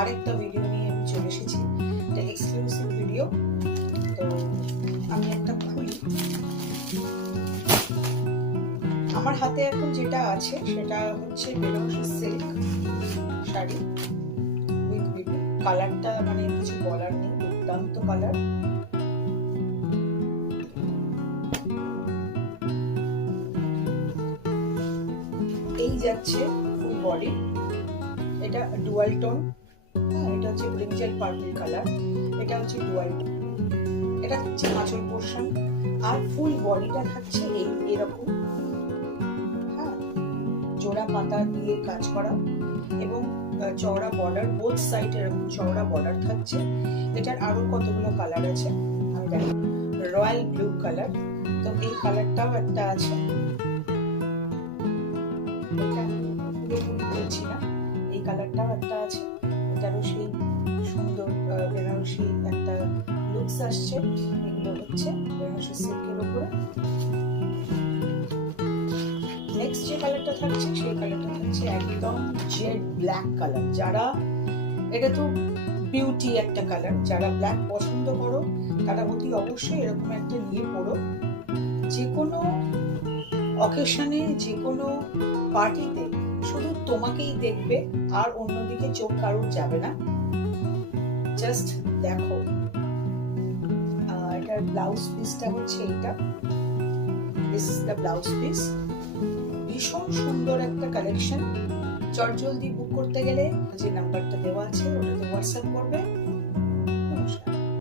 আরেকটা ভিডিও নিয়ে আমি চলে এসেছি। এটা এক্সক্লুসিভ ভিডিও। তো আমি একটা খুলি। আমার হাতে এখন যেটা আছে সেটা হচ্ছে বেনারসি সিল্ক শাড়ি উইথ বিবি। কালারটা মানে কিছু বলার নেই, দুর্দান্ত কালার। এই যাচ্ছে ফুল বডি, এটা ডুয়াল টোন। এটা হচ্ছে ব্রিঞ্জাল পার্পল কালার, এটা হচ্ছে ডুয়াল টোন। এটা হচ্ছে আঁচল পোর্শন, আর ফুল বডিটা থাকছে এরকম। হ্যাঁ, জোড়া পাতা দিয়ে কাজ করা এবং চওড়া বর্ডার, বোথ সাইড এরকম চওড়া বর্ডার থাকছে। এটার আরো কতগুলো কালার আছে আমি দেখো, রয়্যাল ব্লু কালার। তো এই কালারটাও একটা আছে, এটা পুরোপুরি বলছি না, এই কালারটাও একটা আছে। এটারও সেই সুন্দর বেনারসি একটা লুকস আসছে। এগুলো হচ্ছে বেনারসি সিল্কের উপরে। নেক্সট যে কালারটা থাকছে সেই কালারটা থাকছে একদম জেড ব্ল্যাক কালার। যারা, এটা তো বিউটি একটা কালার, যারা ব্ল্যাক পছন্দ করো তারা অতি অবশ্যই এরকম একটা নিয়ে পড়ো। যে কোনো অকেশনে, যে কোনো পার্টিতে শুধু তোমাকেই দেখবে, আর অন্যদিকে চোখ কারোর যাবে না। জাস্ট দেখো। এটার ব্লাউজ পিসটা হচ্ছে এইটা, this is the blouse piece. ভীষণ সুন্দর একটা কালেকশন। চটজলদি বুক করতে গেলে যে নাম্বারটা দেওয়া আছে ওটাতে হোয়াটসঅ্যাপ করবে।